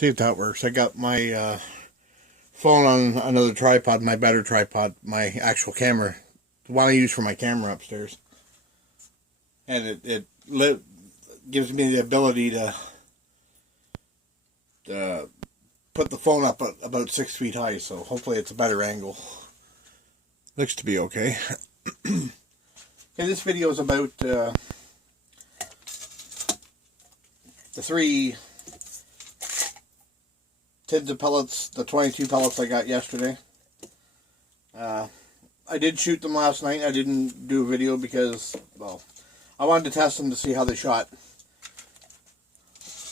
See if that works. I got my phone on another tripod, my better tripod, my actual camera, the one I use for my camera upstairs. And it gives me the ability to put the phone up at about 6 feet high, so hopefully it's a better angle. Looks to be okay. Okay, this video is about the 3 tins of pellets, the 22 pellets I got yesterday. I did shoot them last night. I didn't do a video because, well, I wanted to test them to see how they shot.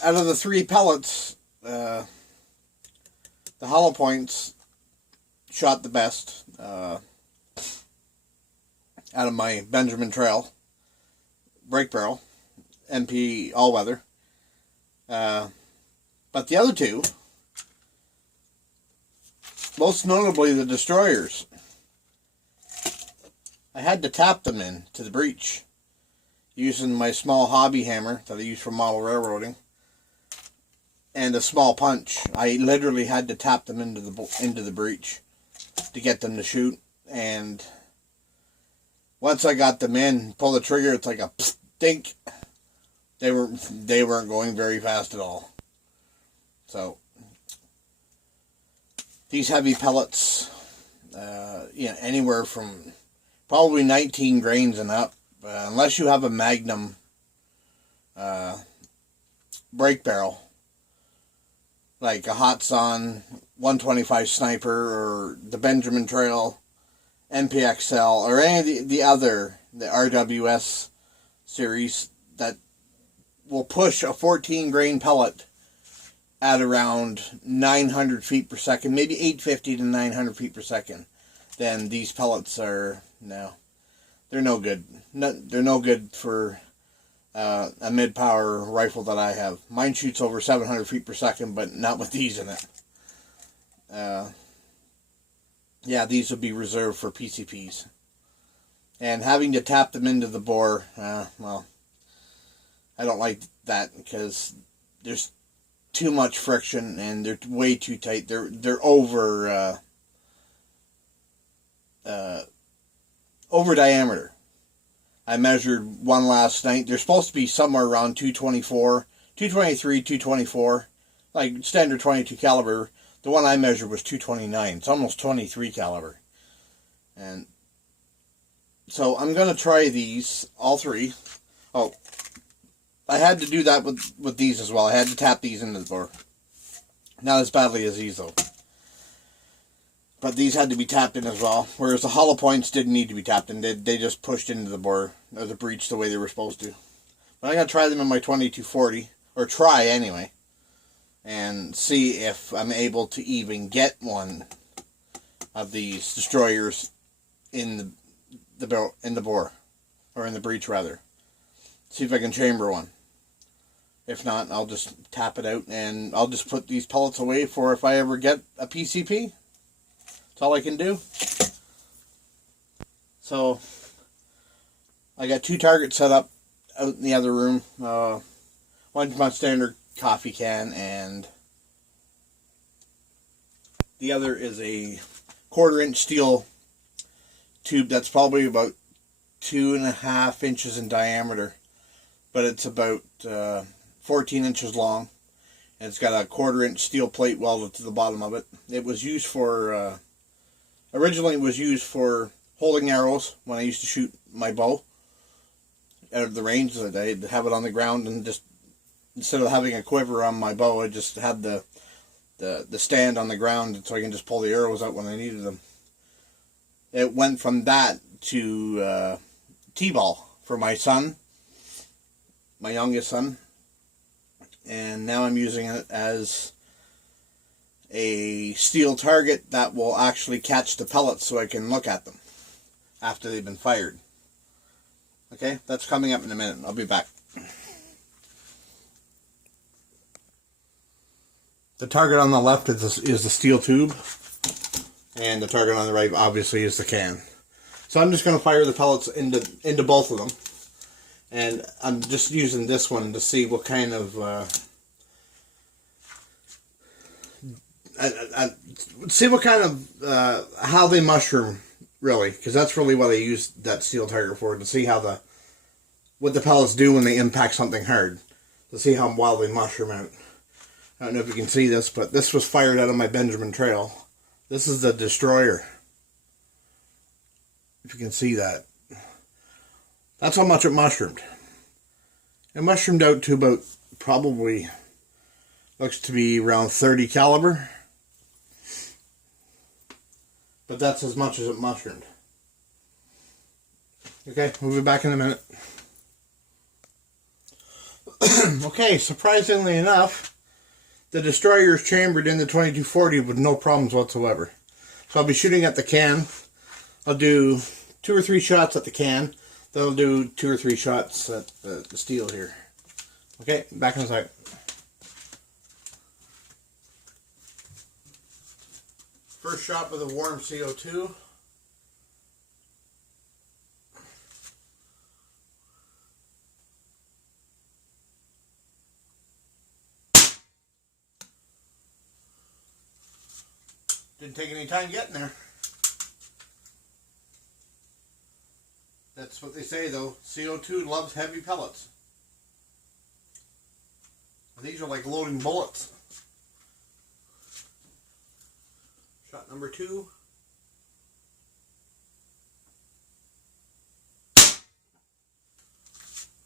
Out of the 3 pellets, the hollow points shot the best out of my Benjamin Trail brake barrel, MP all-weather. But the other 2, most notably the destroyers, I had to tap them in to the breech using my small hobby hammer that I use for model railroading and a small punch. I literally had to tap them into the breech to get them to shoot, and once I got them in, pull the trigger, it's like a dink. They weren't going very fast at all. So these heavy pellets, anywhere from probably 19 grains and up, unless you have a Magnum brake barrel, like a Hotson 125 Sniper or the Benjamin Trail MPXL or any of the RWS series that will push a 14 grain pellet at around 900 feet per second, maybe 850 to 900 feet per second, then these pellets are, no, they're no good. They're no good for a mid-power rifle that I have. Mine shoots over 700 feet per second, but not with these in it. Yeah, these would be reserved for PCPs. And having to tap them into the bore, well, I don't like that because there's too much friction and they're way too tight. They're over diameter. I measured one last night. They're supposed to be somewhere around 224, 223, 224, like standard 22 caliber. The one I measured was 229. It's almost 23 caliber. And so I'm going to try these, all 3. Oh, I had to do that with these as well. I had to tap these into the bore. Not as badly as these, though. But these had to be tapped in as well. Whereas the hollow points didn't need to be tapped in. They just pushed into the bore, or the breech, the way they were supposed to. But I'm going to try them in my 2240. Or try, anyway. And see if I'm able to even get one of these destroyers in the bore. Or in the breech, rather. See if I can chamber one. If not, I'll just tap it out and I'll just put these pellets away for if I ever get a PCP. That's all I can do. So, I got 2 targets set up out in the other room. One's my standard coffee can, and the other is a 1/4-inch steel tube that's probably about 2.5 inches in diameter, but it's about 14 inches long, and it's got a 1/4-inch steel plate welded to the bottom of it. It was used for originally it was used for holding arrows when I used to shoot my bow out of the range. I'd have it on the ground, and just instead of having a quiver on my bow, I just had the stand on the ground so I can just pull the arrows out when I needed them. It went from that to T-ball for my son, my youngest son, and now I'm using it as a steel target that will actually catch the pellets so I can look at them after they've been fired. Okay, that's coming up in a minute. I'll be back. The target on the left is the steel tube, and the target on the right obviously is the can. So I'm just going to fire the pellets into both of them, and I'm just using this one to see what kind of see what kind of how they mushroom, really, because that's really what I use that steel target for, to see how what the pellets do when they impact something hard, to see how well they mushroom out. I don't know if you can see this, but this was fired out of my Benjamin trail. This is the destroyer. If you can see that. That's how much it mushroomed. It mushroomed out to about, probably, looks to be around 30 caliber. But that's as much as it mushroomed. Okay, we'll be back in a minute. Okay, surprisingly enough, the destroyer is chambered in the 2240 with no problems whatsoever. So I'll be shooting at the can. I'll do 2 or 3 shots at the can. Then I'll do 2 or 3 shots at the steel here. Okay, back in a sec. First shot with a warm CO2. Didn't take any time getting there. That's what they say though. CO2 loves heavy pellets. These are like loading bullets. Shot number 2.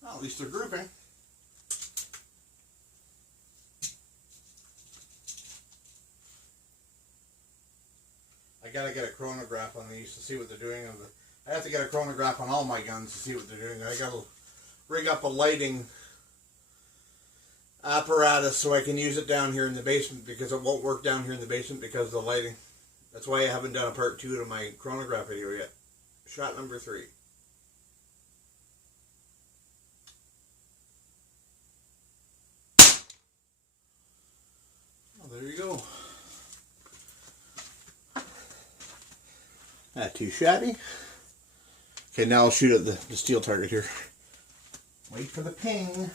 Well, at least they're grouping. I gotta get a chronograph on these to see what they're doing. I have to get a chronograph on all my guns to see what they're doing. I gotta rig up a lighting apparatus so I can use it down here in the basement, because it won't work down here in the basement because of the lighting. That's why I haven't done a part 2 to my chronograph video yet. Shot number 3. Oh, there you go. Not too shabby. Okay, now I'll shoot at the steel target here. Wait for the ping.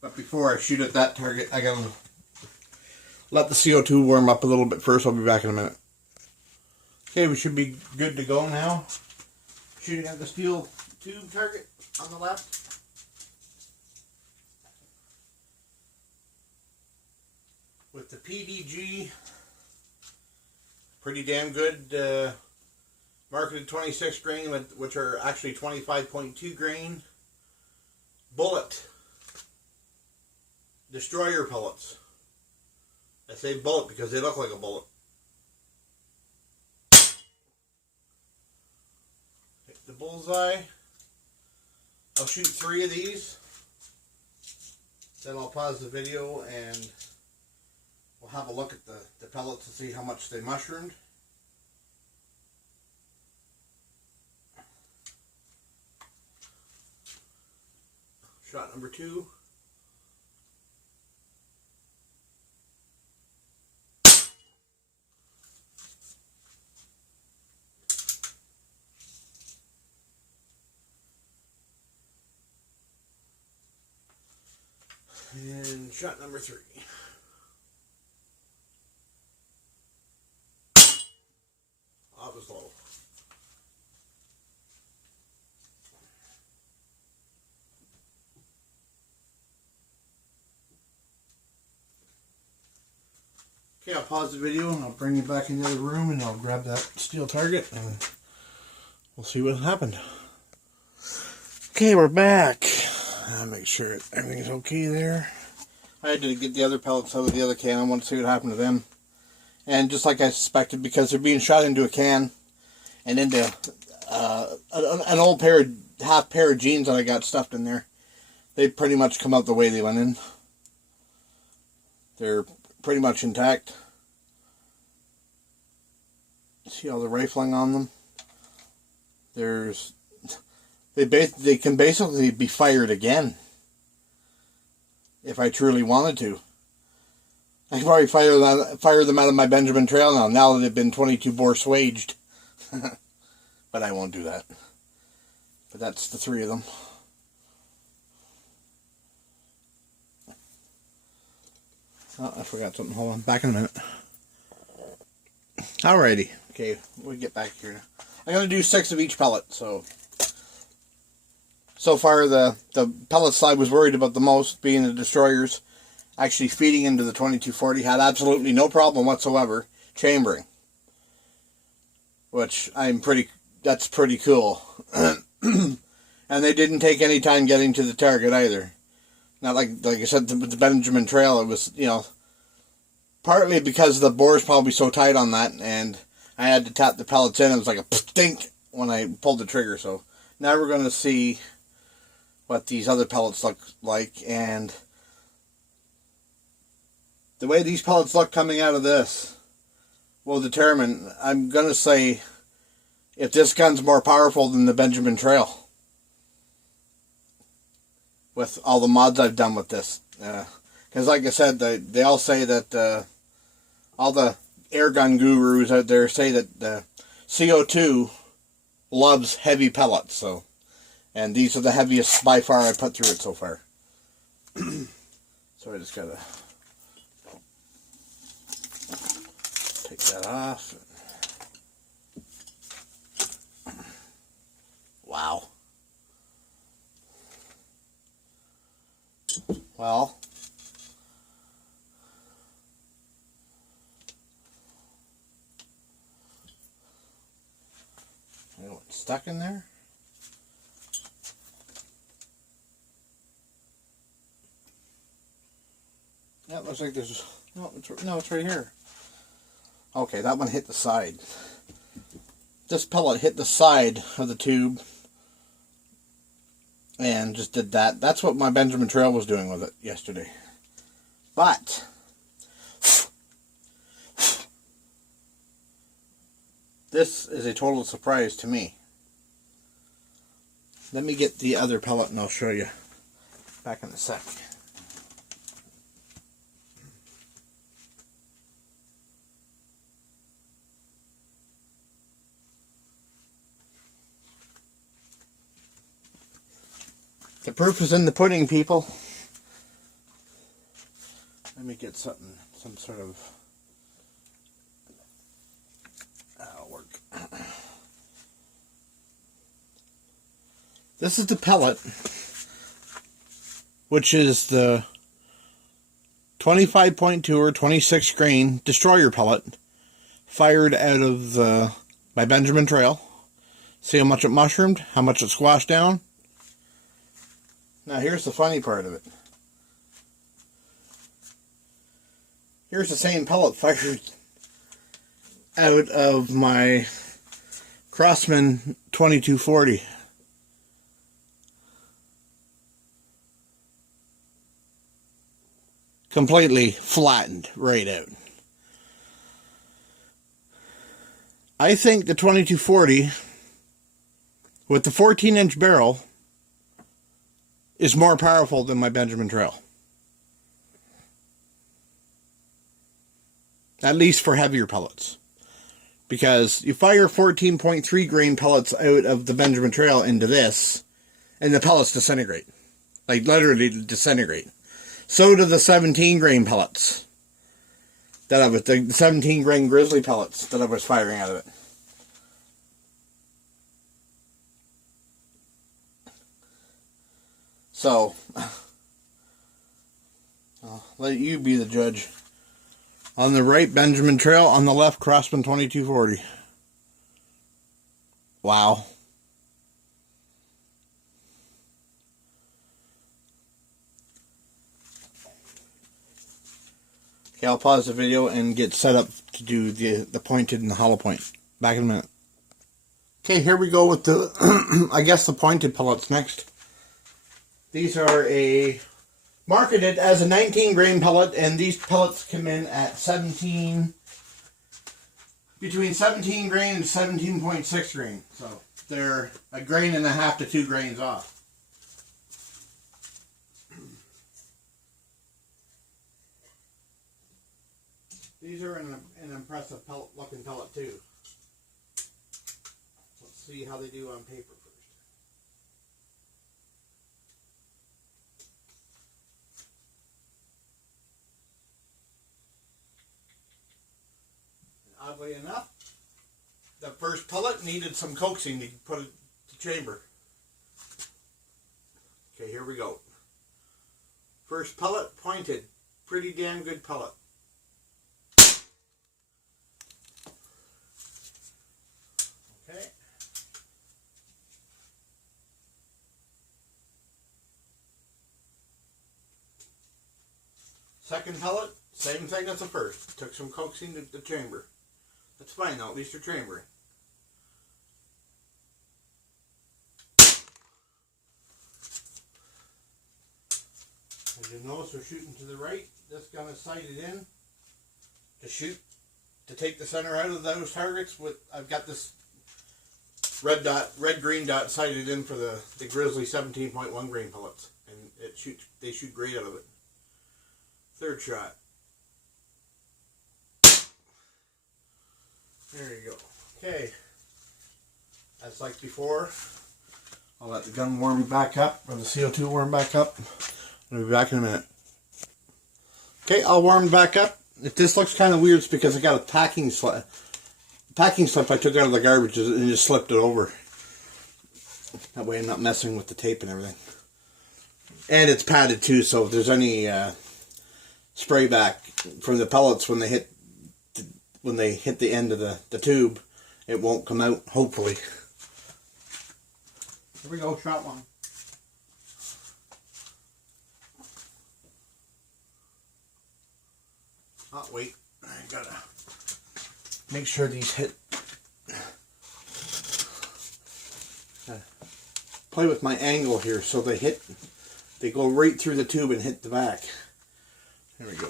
But before I shoot at that target, I gotta let the CO2 warm up a little bit first. I'll be back in a minute. Okay, we should be good to go now. Shooting at the steel tube target on the left. With the PDG, pretty damn good marketed 26 grain, which are actually 25.2 grain bullet destroyer pellets. I say bullet because they look like a bullet. Hit the bullseye. I'll shoot 3 of these. Then I'll pause the video and we'll have a look at the pellets to see how much they mushroomed. Shot number 2. And shot number 3. That was low. Okay, I'll pause the video and I'll bring you back in the other room and I'll grab that steel target and we'll see what happened. Okay, we're back. I'll make sure everything's okay there. I had to get the other pellets out of the other can. I want to see what happened to them. And just like I suspected, because they're being shot into a can and into an old half pair of jeans that I got stuffed in there, they pretty much come out the way they went in. They're pretty much intact. See all the rifling on them? They can basically be fired again if I truly wanted to. I can probably fire them out of my Benjamin trail now that they've been 22 bore swaged. But I won't do that. But that's the 3 of them. Oh, I forgot something. Hold on. Back in a minute. Alrighty. Okay, we get back here. I'm going to do 6 of each pellet. So far, the pellet side was worried about the most, being the destroyers. Actually feeding into the 2240 had absolutely no problem whatsoever chambering. Which that's pretty cool. And they didn't take any time getting to the target either. Not like I said, with the Benjamin Trail, it was, partly because the bore's probably so tight on that, and I had to tap the pellets in. It was like a stink when I pulled the trigger. So now we're going to see what these other pellets look like, and the way these pellets look coming out of this will determine, I'm going to say, if this gun's more powerful than the Benjamin Trail. With all the mods I've done with this. Because like I said, they all say that, all the air gun gurus out there say that the CO2 loves heavy pellets. So, and these are the heaviest by far I put through it so far. So I just gotta take that off. Wow. Well, what's stuck in there? That looks like there's no, it's right here. Okay, that one hit the side. This pellet hit the side of the tube and just did that. That's what my Benjamin Trail was doing with it yesterday. But this is a total surprise to me. Let me get the other pellet and I'll show you back in a sec. The proof is in the pudding, people. Let me get some sort of... That'll work. This is the pellet, which is the 25.2 or 26 grain destroyer pellet fired out of my Benjamin Trail. See how much it mushroomed, how much it squashed down. Now here's the funny part of it. Here's the same pellet fired out of my Crosman 2240. Completely flattened right out. I think the 2240 with the 14-inch barrel is more powerful than my Benjamin Trail. At least for heavier pellets. Because you fire 14.3 grain pellets out of the Benjamin Trail into this, and the pellets disintegrate. Like literally disintegrate. So do the 17 grain pellets. The 17 grain grizzly pellets that I was firing out of it. So, I'll let you be the judge. On the right, Benjamin Trail. On the left, Crosman 2240. Wow. Okay, I'll pause the video and get set up to do the pointed and the hollow point. Back in a minute. Okay, here we go with the, I guess the pointed pellets next. These are marketed as a 19 grain pellet, and these pellets come in at between 17 grain and 17.6 grain. So they're a grain and a half to 2 grains off. These are an impressive looking pellet too. see how they do on paper first. And oddly enough, the first pellet needed some coaxing to put it to chamber. Okay, here we go. First pellet pointed. Pretty damn good pellet. Okay. Second pellet, same thing as the first. Took some coaxing to the chamber. That's fine though, at least you're chambering. As you notice, we're shooting to the right. This gun is sighted in to shoot, to take the center out of those targets. I've got this red-green dot sighted in for the Grizzly 17.1 grain pellets, and they shoot great out of it. Third shot. There you go. Okay. As like before, I'll let the gun warm back up, or the CO2 warm back up. I'll be back in a minute. Okay, I'll warm back up. If this looks kind of weird, it's because I got a packing slip. Packing slip I took out of the garbage and just slipped it over. That way I'm not messing with the tape and everything. And it's padded too, so if there's any spray back from the pellets when they hit the end of the tube, it won't come out, hopefully. Here we go, shot one. Oh, wait, I gotta make sure these hit. Play with my angle here so they go right through the tube and hit the back. There we go.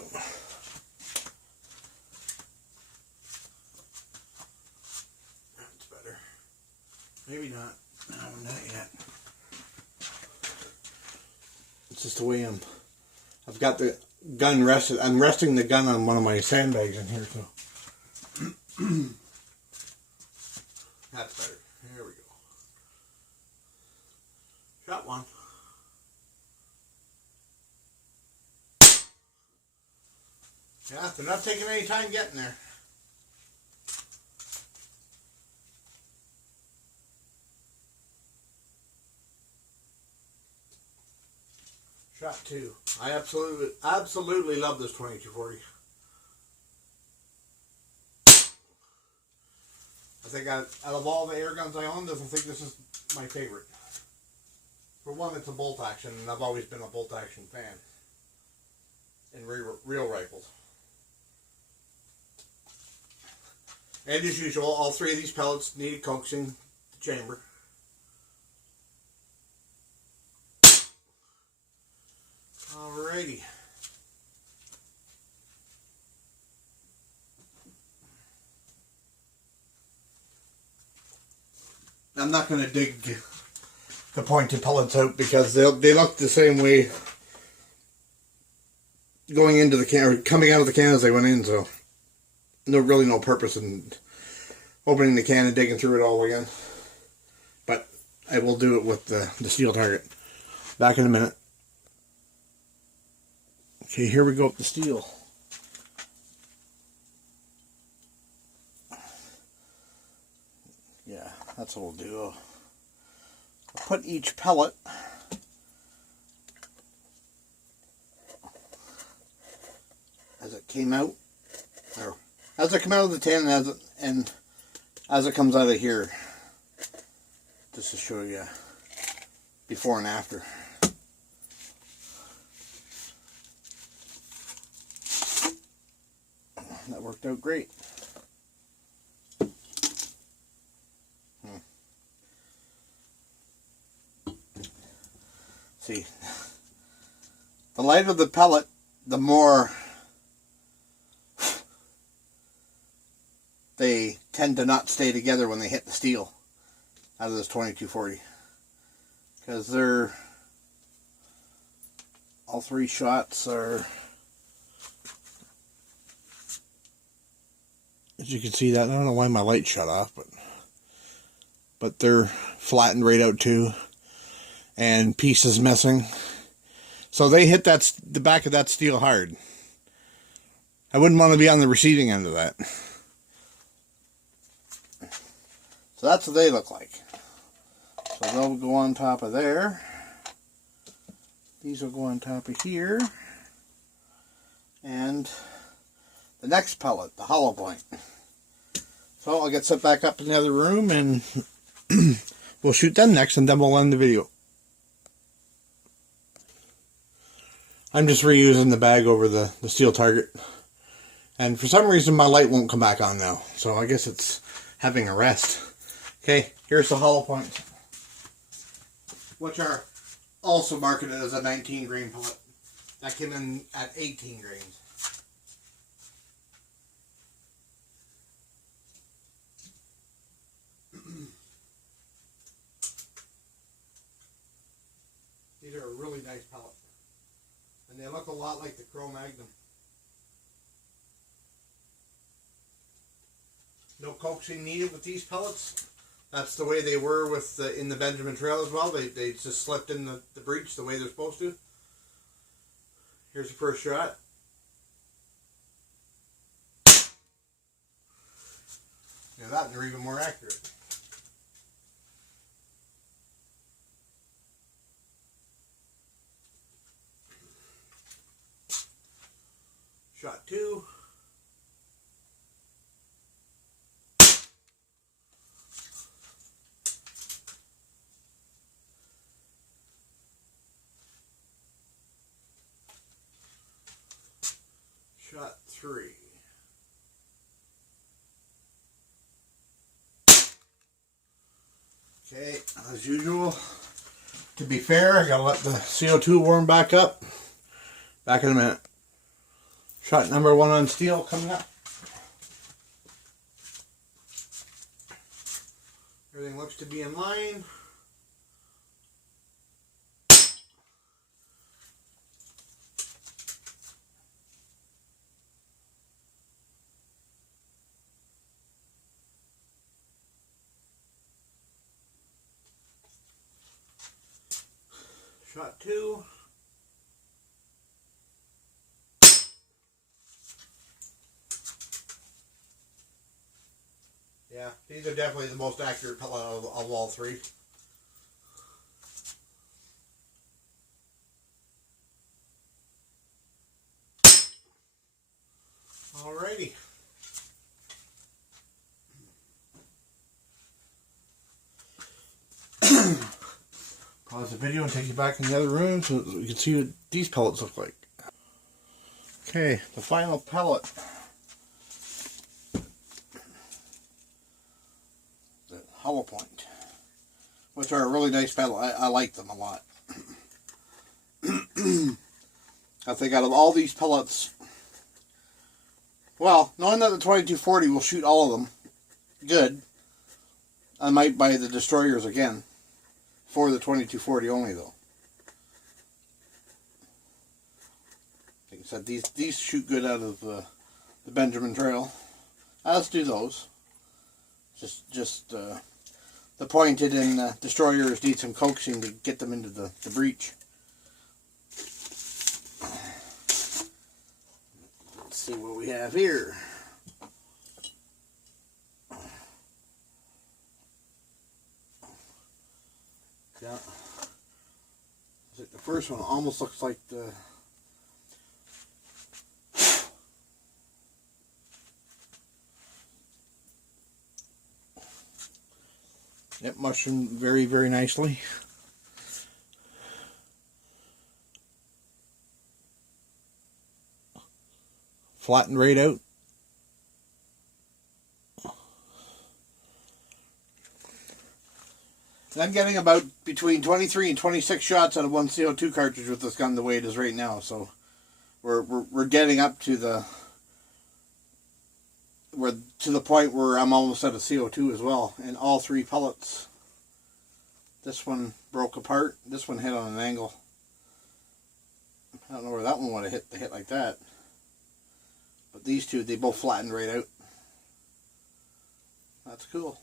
That's better. Maybe not. No, not yet. It's just the way I've got the gun rested. I'm resting the gun on one of my sandbags in here, so that's better. Here we go. Shot one. Yeah, they're not taking any time getting there. Shot two. I absolutely love this 2240. I think out of all the air guns I own, I think this is my favorite. For one, it's a bolt action, and I've always been a bolt action fan in real rifles. And as usual, all three of these pellets needed coaxing the chamber. Alrighty. I'm not going to dig the pointed pellets out because they look the same way going into the can, or coming out of the can as they went in, so really no purpose in opening the can and digging through it all again. But I will do it with the steel target. Back in a minute. Okay, here we go with the steel. Yeah, that's what we'll do. I'll put each pellet as it came out, or as it came out of the tin, and as it comes out of here, just to show you before and after. That worked out great. See, the lighter the pellet, the more they tend to not stay together when they hit the steel out of this 2240, because all three shots are, as you can see that, I don't know why my light shut off, but but they're flattened right out too, and pieces missing. So they hit the back of that steel hard. I wouldn't want to be on the receiving end of that. So that's what they look like. So they'll go on top of there. These will go on top of here. And the next pellet, the hollow point. So I'll get set back up in the other room and we'll shoot them next, and then we'll end the video. I'm just reusing the bag over the steel target. And for some reason my light won't come back on now. So I guess it's having a rest. Okay, here's the hollow points, which are also marketed as a 19 grain pellet. That came in at 18 grains. These are a really nice pellet. And they look a lot like the Crosman. No coaxing needed with these pellets. That's the way they were with in the Benjamin Trail as well. They just slipped in the breech the way they're supposed to. Here's the first shot. Yeah, that they're even more accurate. Shot 2. Shot 3. Okay, as usual, to be fair, I gotta let the CO2 warm back up. Back in a minute. Shot number 1 on steel coming up. Everything looks to be in line. Shot 2. Yeah, these are definitely the most accurate pellet of all 3. Alrighty. Pause the video and take you back in the other room so you can see what these pellets look like. Okay, the final pellet. The hollow point, which are a really nice pellet. I like them a lot. I think out of all these pellets, well, knowing that the 2240 will shoot all of them good, I might buy the destroyers again for the 2240 only, though. Like I said, these shoot good out of the Benjamin Trail. Let's do those. Just the pointed and destroyers need some coaxing to get them into the breech. Let's see what we have here. Yeah. The first one almost looks like the it mushroomed very, very nicely. Flattened right out. And I'm getting about between 23 and 26 shots out of one CO2 cartridge with this gun the way it is right now. So we're getting up to the point where I'm almost out of CO2 as well. And all 3 pellets. This one broke apart. This one hit on an angle. I don't know where that one would have hit like that. But these 2, they both flattened right out. That's cool.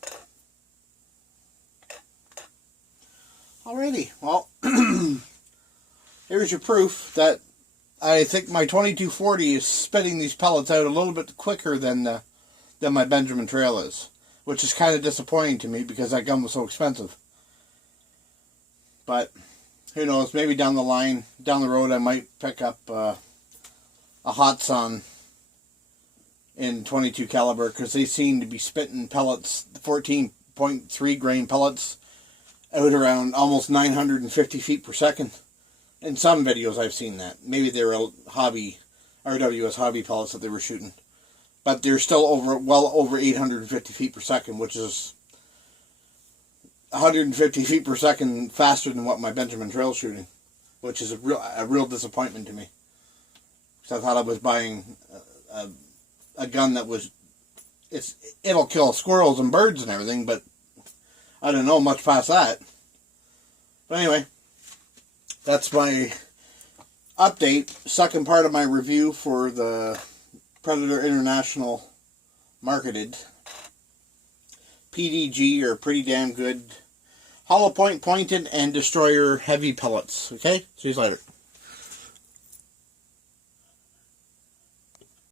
Alrighty, well, here's your proof that I think my 2240 is spitting these pellets out a little bit quicker than my Benjamin Trail is, which is kind of disappointing to me because that gun was so expensive. But who knows? Maybe down the road, I might pick up a Hotsun in 22 caliber because they seem to be spitting pellets, 14.3 grain pellets, out around almost 950 feet per second. In some videos I've seen that. Maybe they were RWS hobby pellets that they were shooting. But they're still well over 850 feet per second, which is 150 feet per second faster than what my Benjamin Trail's shooting, which is a real disappointment to me. Because I thought I was buying a gun that it'll kill squirrels and birds and everything, but I don't know much past that. But anyway, that's my update, second part of my review for the Predator International marketed PDG, or Pretty Damn Good Hollow Point Pointed and Destroyer Heavy Pellets. Okay? See you later.